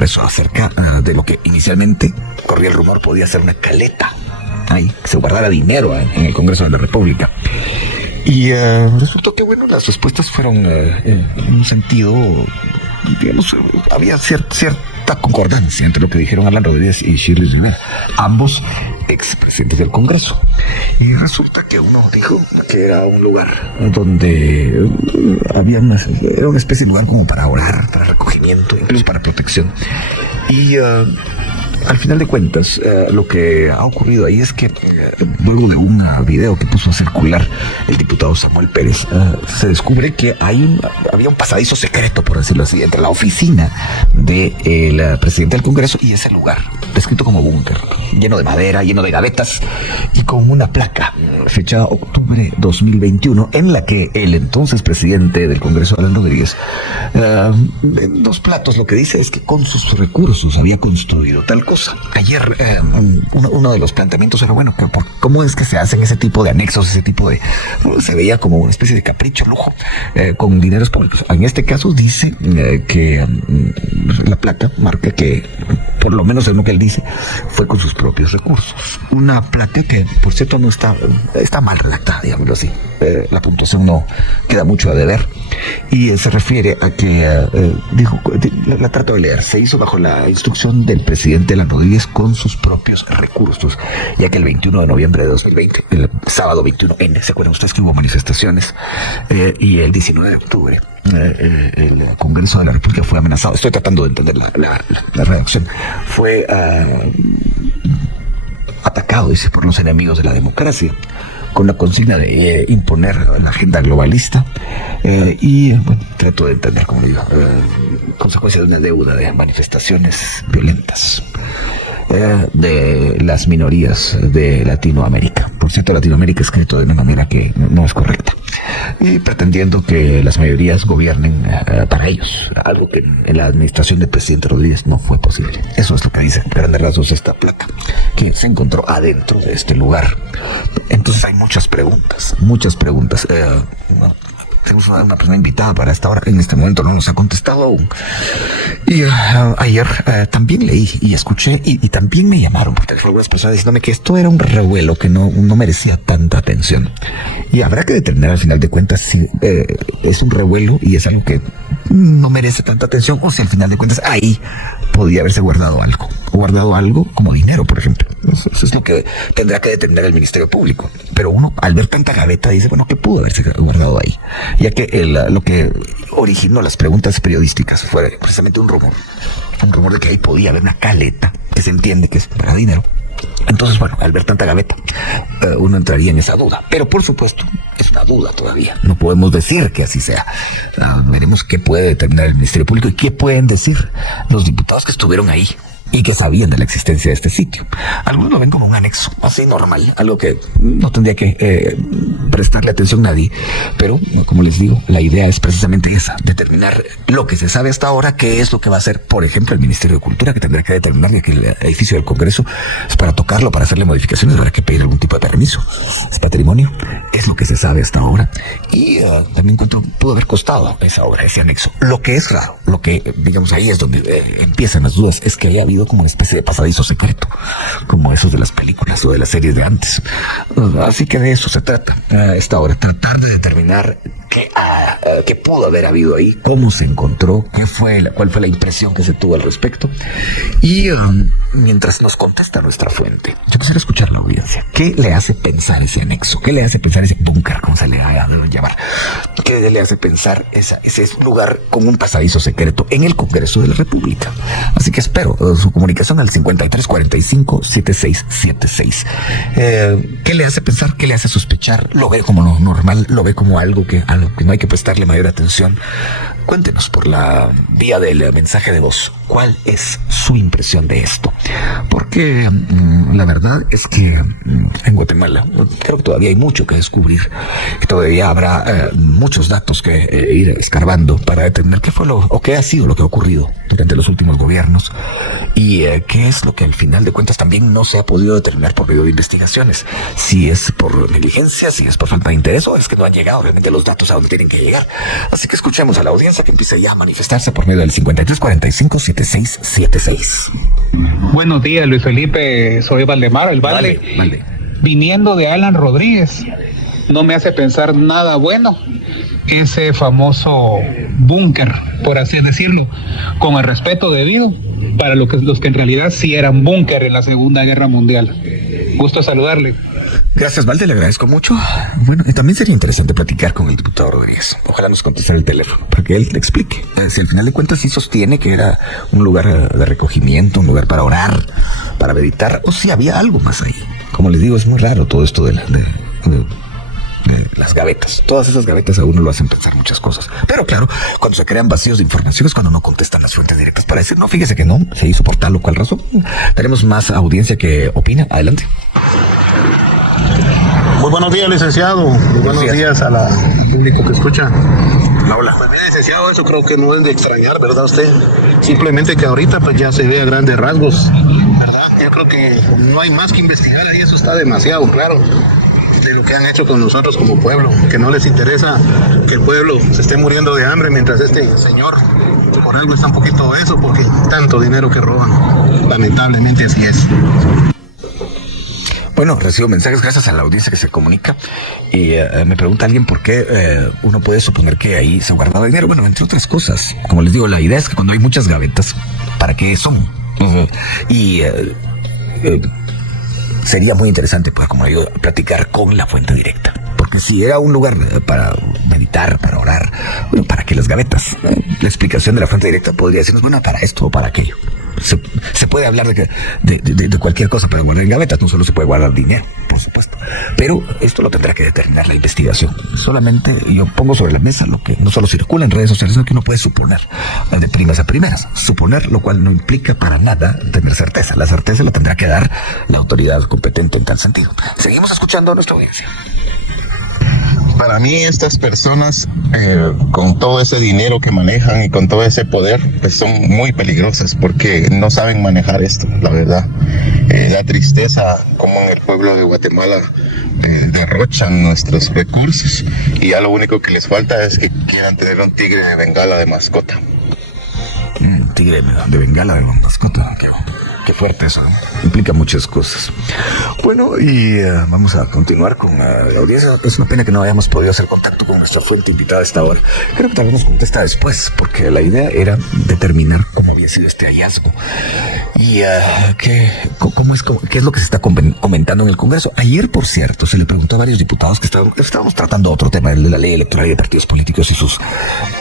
Eso acerca de lo que inicialmente corría el rumor podía ser una caleta. Ahí, que se guardara dinero en el Congreso de la República. Y resultó que, bueno, las respuestas fueron en un sentido, digamos, había cierta concordancia entre lo que dijeron Alan Rodríguez y Shirley Rivera, ambos expresidentes del Congreso. Y resulta que uno dijo que era un lugar donde era una especie de lugar como para orar, para recogimiento, incluso para protección. Y al final de cuentas, lo que ha ocurrido ahí es que luego de un video que puso a circular el diputado Samuel Pérez, se descubre que había un pasadizo secreto, por decirlo así, entre la oficina del presidente del Congreso y ese lugar, descrito como búnker, lleno de madera, lleno de gavetas y con una placa fechada octubre 2021 en la que el entonces presidente del Congreso, Alan Rodríguez, en dos platos lo que dice es que con sus recursos había construido tal cosa. Ayer uno de los planteamientos era, bueno, ¿cómo es que se hacen ese tipo de anexos, ese tipo de... se veía como una especie de capricho, lujo, con dineros públicos? En este caso dice que la placa marca que, por lo menos en lo que él dice, fue con sus propios recursos. Una placa que, por cierto, no está mal redactada, digámoslo así. La puntuación no queda mucho a deber. Y se refiere a que, dijo, la trato de leer, se hizo bajo la instrucción del presidente Alan Rodríguez con sus propios recursos, ya que el 21 de noviembre de 2020, el sábado 21N, ¿se acuerdan ustedes que hubo manifestaciones? Y el 19 de octubre, el Congreso de la República fue amenazado. Estoy tratando de entender la redacción. Fue atacado, dice, por los enemigos de la democracia, con la consigna de imponer la agenda globalista y, bueno, trato de entender, como le digo, consecuencia de una deuda de manifestaciones violentas de las minorías de Latinoamérica. Por cierto, Latinoamérica escrito de una manera que no es correcta, y pretendiendo que las mayorías gobiernen para ellos, algo que en la administración del presidente Rodríguez no fue posible. Eso es lo que dice en grandes rasgos esta placa que se encontró adentro de este lugar. Entonces hay muchas preguntas. Tenemos una persona invitada para esta hora, en este momento no nos ha contestado aún. Y ayer también leí y escuché y también me llamaron por teléfono algunas personas diciéndome que esto era un revuelo que no merecía tanta atención. Y habrá que determinar al final de cuentas si es un revuelo y es algo que no merece tanta atención, o si al final de cuentas ahí podía haberse guardado algo como dinero, por ejemplo. Eso es lo que tendrá que determinar el Ministerio Público. Pero uno, al ver tanta gaveta, dice, bueno, ¿qué pudo haberse guardado ahí? Ya que lo que originó las preguntas periodísticas fue precisamente un rumor de que ahí podía haber una caleta, que se entiende que es para dinero. Entonces, bueno, al ver tanta gaveta, uno entraría en esa duda. Pero, por supuesto, es una duda todavía. No podemos decir que así sea. Veremos qué puede determinar el Ministerio Público y qué pueden decir los diputados que estuvieron ahí y que sabían de la existencia de este sitio. Algunos lo ven como un anexo, así normal, algo que no tendría que prestarle atención a nadie. Pero, como les digo, la idea es precisamente esa, determinar lo que se sabe hasta ahora, qué es lo que va a hacer, por ejemplo, el Ministerio de Cultura, que tendrá que determinar que el edificio del Congreso es para tocarlo, para hacerle modificaciones, habrá que pedir algún tipo de permiso. Es patrimonio, es lo que se sabe hasta ahora. Y también cuánto pudo haber costado esa obra, ese anexo. Lo que es raro, lo que, digamos, ahí es donde empiezan las dudas, es que había habido como una especie de pasadizo secreto, como esos de las películas o de las series de antes. Así que de eso se trata esta hora, tratar de determinar qué pudo haber habido ahí, cómo se encontró, cuál fue la impresión que se tuvo al respecto. Y mientras nos contesta nuestra fuente, yo quisiera escuchar la audiencia. ¿Qué le hace pensar ese anexo? ¿Qué le hace pensar ese búnker, como se le debe llamar? ¿Qué le hace pensar ese lugar con un pasadizo secreto en el Congreso de la República? Así que espero su comunicación al 5345-7676. ¿Qué le hace pensar? ¿Qué le hace sospechar? ¿Lo ve como lo normal? ¿Lo ve como algo que no hay que prestarle mayor atención? Cuéntenos por la vía del mensaje de voz cuál es su impresión de esto, porque la verdad es que en Guatemala creo que todavía hay mucho que descubrir, que todavía habrá muchos datos que ir escarbando para determinar qué fue o qué ha sido lo que ha ocurrido durante los últimos gobiernos y qué es lo que al final de cuentas también no se ha podido determinar por medio de investigaciones, si es por negligencia, si es por falta de interés o es que no han llegado realmente los datos a dónde tienen que llegar. Así que escuchemos a la audiencia que empiece ya a manifestarse por medio del 5345-7676. Buenos días, Luis Felipe, soy Valdemar, el Valde. Vale. Viniendo de Alan Rodríguez, no me hace pensar nada bueno ese famoso búnker, por así decirlo, con el respeto debido para los que en realidad sí eran búnker en la Segunda Guerra Mundial. Gusto saludarle. Gracias, Valde, le agradezco mucho. Bueno, y también sería interesante platicar con el diputado Rodríguez. Ojalá nos contestara el teléfono para que él le explique. Si al final de cuentas sí sostiene que era un lugar de recogimiento, un lugar para orar, para meditar, o si había algo más ahí. Como les digo, es muy raro todo esto de las gavetas. Todas esas gavetas a uno lo hacen pensar muchas cosas. Pero claro, cuando se crean vacíos de información es cuando no contestan las fuentes directas para decir, no, fíjese que no, se hizo por tal o cual razón. Tenemos más audiencia que opina. Adelante. Muy buenos días, licenciado. Muy buenos días al público que escucha. Hola. Pues mire, licenciado, eso creo que no es de extrañar, ¿verdad usted? Simplemente que ahorita pues ya se ve a grandes rasgos, ¿verdad? Yo creo que no hay más que investigar ahí, eso está demasiado claro de lo que han hecho con nosotros como pueblo, que no les interesa que el pueblo se esté muriendo de hambre mientras este señor por algo está un poquito obeso porque tanto dinero que roban. Lamentablemente así es. Bueno, recibo mensajes gracias a la audiencia que se comunica y me pregunta alguien por qué uno puede suponer que ahí se guardaba dinero. Bueno, entre otras cosas, como les digo, la idea es que cuando hay muchas gavetas, ¿para qué son? Y sería muy interesante, pues, como digo, platicar con la fuente directa. Porque si era un lugar para meditar, para orar, bueno, ¿para qué las gavetas? La explicación de la fuente directa podría decirnos, bueno, para esto o para aquello. Se puede hablar de cualquier cosa, pero guardar en gavetas no solo se puede guardar dinero, por supuesto. Pero esto lo tendrá que determinar la investigación. Solamente yo pongo sobre la mesa lo que no solo circula en redes sociales, sino que uno puede suponer de primas a primeras. Suponer, lo cual no implica para nada tener certeza. La certeza la tendrá que dar la autoridad competente en tal sentido. Seguimos escuchando a nuestra audiencia. Para mí estas personas con todo ese dinero que manejan y con todo ese poder pues son muy peligrosas porque no saben manejar esto, la verdad. Da tristeza como en el pueblo de Guatemala derrochan nuestros recursos y ya lo único que les falta es que quieran tener un tigre de Bengala de mascota. Tigre de Bengala de mascota, qué fuerte eso, ¿no? Implica muchas cosas. Bueno, y vamos a continuar con la audiencia. Es una pena que no hayamos podido hacer contacto con nuestra fuente invitada a esta hora. Creo que tal vez nos contesta después, porque la idea era determinar cómo había sido este hallazgo y qué es lo que se está comentando en el Congreso. Ayer, por cierto, se le preguntó a varios diputados que estábamos tratando otro tema, el de la ley electoral y de partidos políticos y sus,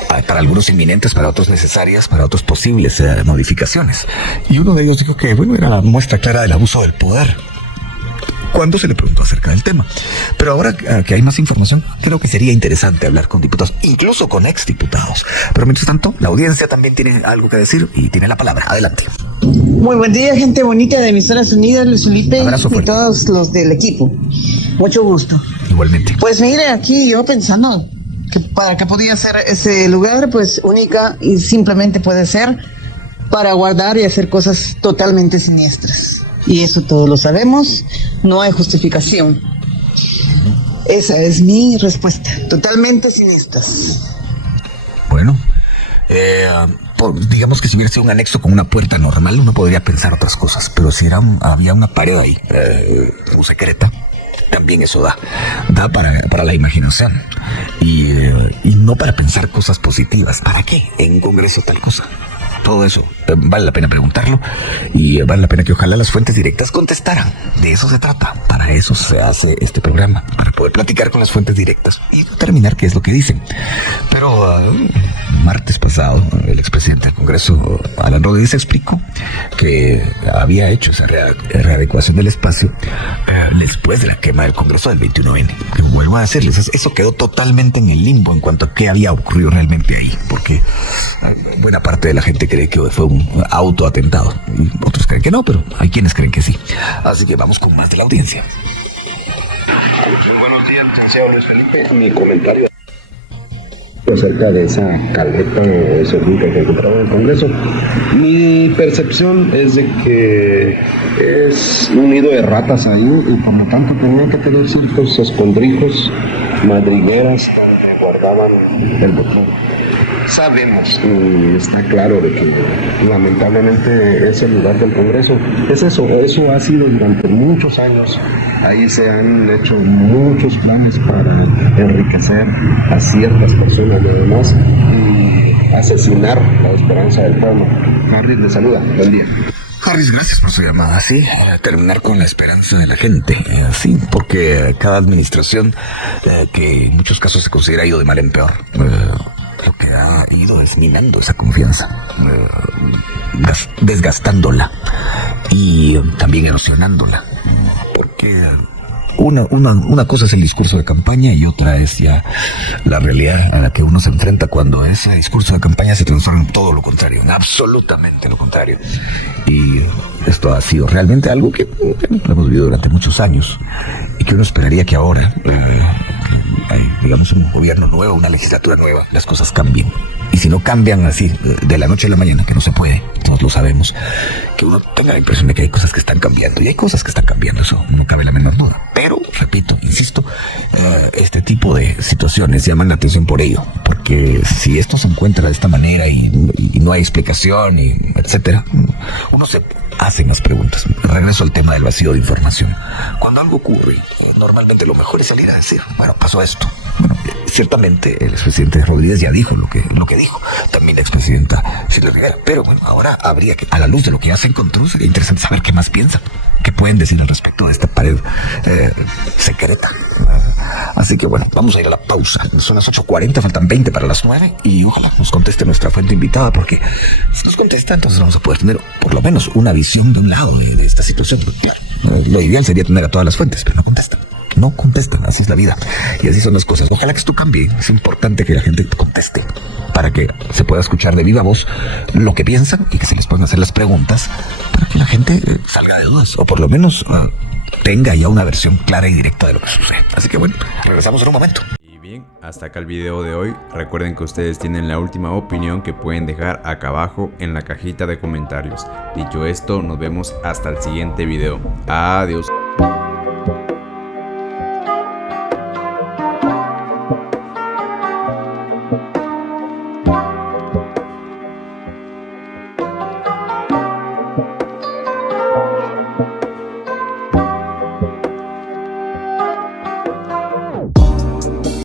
para algunos inminentes, para otros necesarias, para otros posibles modificaciones. Y uno de ellos dijo que, bueno, era la muestra clara del abuso del poder cuando se le preguntó acerca del tema. Pero ahora que hay más información, creo que sería interesante hablar con diputados, incluso con exdiputados. Pero mientras tanto, la audiencia también tiene algo que decir y tiene la palabra. Adelante. Muy buen día, gente bonita de Emisoras Unidas, Luis Felipe y todos los del equipo. Mucho gusto. Igualmente. Pues mire, aquí yo pensando que para qué podía ser ese lugar, pues única y simplemente puede ser para guardar y hacer cosas totalmente siniestras. Y eso todos lo sabemos, no hay justificación. Esa es mi respuesta, totalmente siniestras. Bueno, digamos que si hubiera sido un anexo con una puerta normal, uno podría pensar otras cosas, pero si había una pared ahí, como secreta, también eso da para la imaginación y no para pensar cosas positivas. ¿Para qué? En un congreso tal cosa. Todo eso vale la pena preguntarlo y vale la pena que ojalá las fuentes directas contestaran. De eso se trata. Para eso se hace este programa, para poder platicar con las fuentes directas y determinar qué es lo que dicen. Pero martes pasado, el expresidente del Congreso, Alan Rodríguez, explicó que había hecho esa readecuación del espacio después de la quema del Congreso del 21N. Que vuelvo a decirles, eso quedó totalmente en el limbo en cuanto a qué había ocurrido realmente ahí, porque buena parte de la gente cree que fue un autoatentado. Y otros creen que no, pero hay quienes creen que sí. Así que vamos con más de la audiencia. Muy buenos días, licenciado Luis Felipe. Mi comentario acerca de esa caleta o ese búnker que encontraron en el Congreso. Mi percepción es de que es un nido de ratas ahí y por lo tanto tenía que tener ciertos escondrijos, madrigueras para guardaban el botín. Sabemos y está claro de que lamentablemente ese lugar del Congreso es eso ha sido durante muchos años. Ahí se han hecho muchos planes para enriquecer a ciertas personas y demás y asesinar la esperanza del pueblo. Harry le saluda, buen día. Harris, gracias por su llamada. Sí, terminar con la esperanza de la gente. Sí, porque cada administración, que en muchos casos se considera ido de mal en peor, lo que ha ido es minando esa confianza, desgastándola y también erosionándola. Porque una cosa es el discurso de campaña y otra es ya la realidad a la que uno se enfrenta cuando ese discurso de campaña se transforma en todo lo contrario, en absolutamente lo contrario. Y esto ha sido realmente algo que lo hemos vivido durante muchos años y que uno esperaría que ahora, digamos, un gobierno nuevo, una legislatura nueva, las cosas cambien. Y si no cambian así, de la noche a la mañana, que no se puede, todos lo sabemos, que uno tenga la impresión de que hay cosas que están cambiando. Y hay cosas que están cambiando, eso no cabe la menor duda. Pero, repito, insisto, este tipo de situaciones llaman la atención por ello. Porque si esto se encuentra de esta manera y no hay explicación, y etcétera, uno se hace más preguntas. Regreso al tema del vacío de información. Cuando algo ocurre, normalmente lo mejor es salir a decir, bueno, pasó esto. Bueno, ciertamente el expresidente Rodríguez ya dijo lo que dijo, también la expresidenta Silvia Rivera, pero bueno, ahora habría que, a la luz de lo que ya se encontró, sería interesante saber qué más piensan, qué pueden decir al respecto de esta pared secreta. Así que bueno, vamos a ir a la pausa. Son las 8:40, faltan 20 para las 9 y ojalá nos conteste nuestra fuente invitada, porque si nos contesta, entonces vamos a poder tener por lo menos una visión de un lado de esta situación. Claro, lo ideal sería tener a todas las fuentes, pero no contestan. No contestan, así es la vida y así son las cosas. Ojalá que esto cambie. Es importante que la gente conteste para que se pueda escuchar de viva voz lo que piensan y que se les puedan hacer las preguntas para que la gente salga de dudas o por lo menos tenga ya una versión clara y directa de lo que sucede. Así que bueno, regresamos en un momento. Y bien, hasta acá el video de hoy. Recuerden que ustedes tienen la última opinión que pueden dejar acá abajo en la cajita de comentarios. Dicho esto, nos vemos hasta el siguiente video. Adiós.